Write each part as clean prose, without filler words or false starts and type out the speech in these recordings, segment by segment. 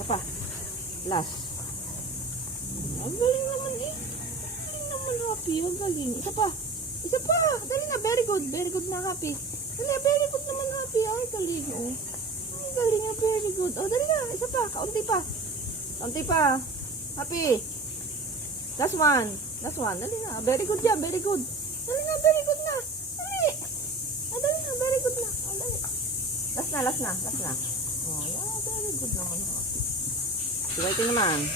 Isa pa. Last. Ang galing naman eh. Galing naman, Happy. Ang galing. Isa pa. Isa pa. Dali na. Very good. Very good na, Happy. Dali, very good naman, Happy. Ay, galing, oh. Ang galing na. Very good. Oh, dali na. Isa pa. Kaunti pa. Kaunti pa. Happy. Last one. Last one. Dali na. Very good yan. Very good. Dali na. Very good na. Dali. Ah, dali na. Very good na. Oh, dali. Last na. Last na. Last na. Oh, yeah. Very good naman, Happy. Siwaitin naman.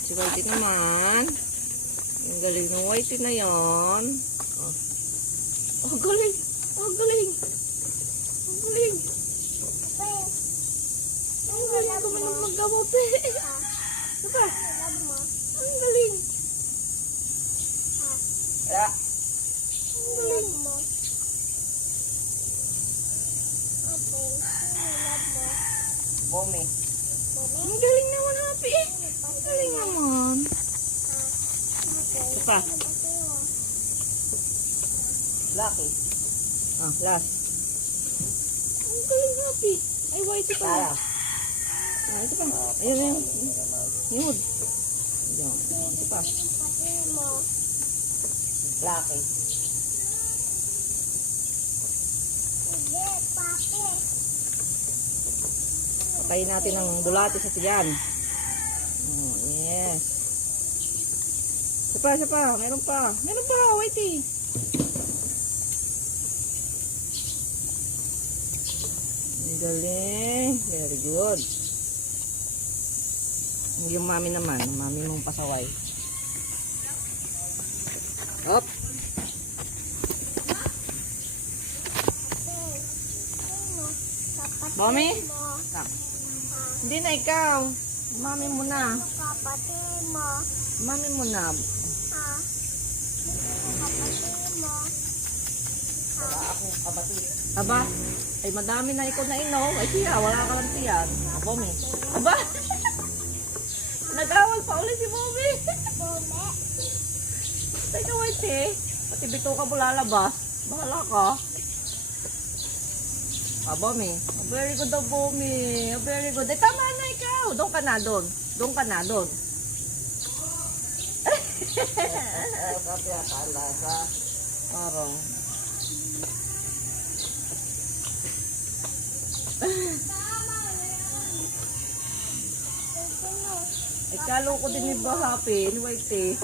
Si Whitey naman. Ang galing ng Whitey na yan. Oh, galing. Oh, galing. Ang galing. Ang galing ko man maggamot eh. Diba? Ang galing. Kaya, Ang galing. Bomi. Ang galing naman, Happy eh. Ang galing naman. Ito pa. Lucky. Ah, last. Ang galing, Happy. Ay, Whitey pa. Tara. Ah, ito pa. Ayun na yun. Yun. Yan. Ito pa. Lucky. Patayin natin ang bulati sa tiyan. Oh, yes. Isa pa, isa pa. Meron pa. Meron pa, Whitey. Ang galing. Very good. Yung mami naman. Yung mami mong pasaway. Up. Mami? Ah. Hindi na ikaw. Mami mo na. Kapatid mo. Mami mo na. Ha? Kapatid mo. Wala akong kapatid. Aba, ay madami na ikaw na inom. Ay siya, wala ka lang tiyan. Aba, mi. Aba! Nag-awal pa ulit si Mommy. Bome. Teka, Whitey. Pati bito ka mo lalabas. Bahala ka. Aba, mi. Very good daw, Mommy. Very good. Ay, tama na ikaw. Doon ka na, doon. Doon ka na, doon. Sabi ata ang lasa. Parang. Ay, kalo ko din ni Happy, ni Whitey.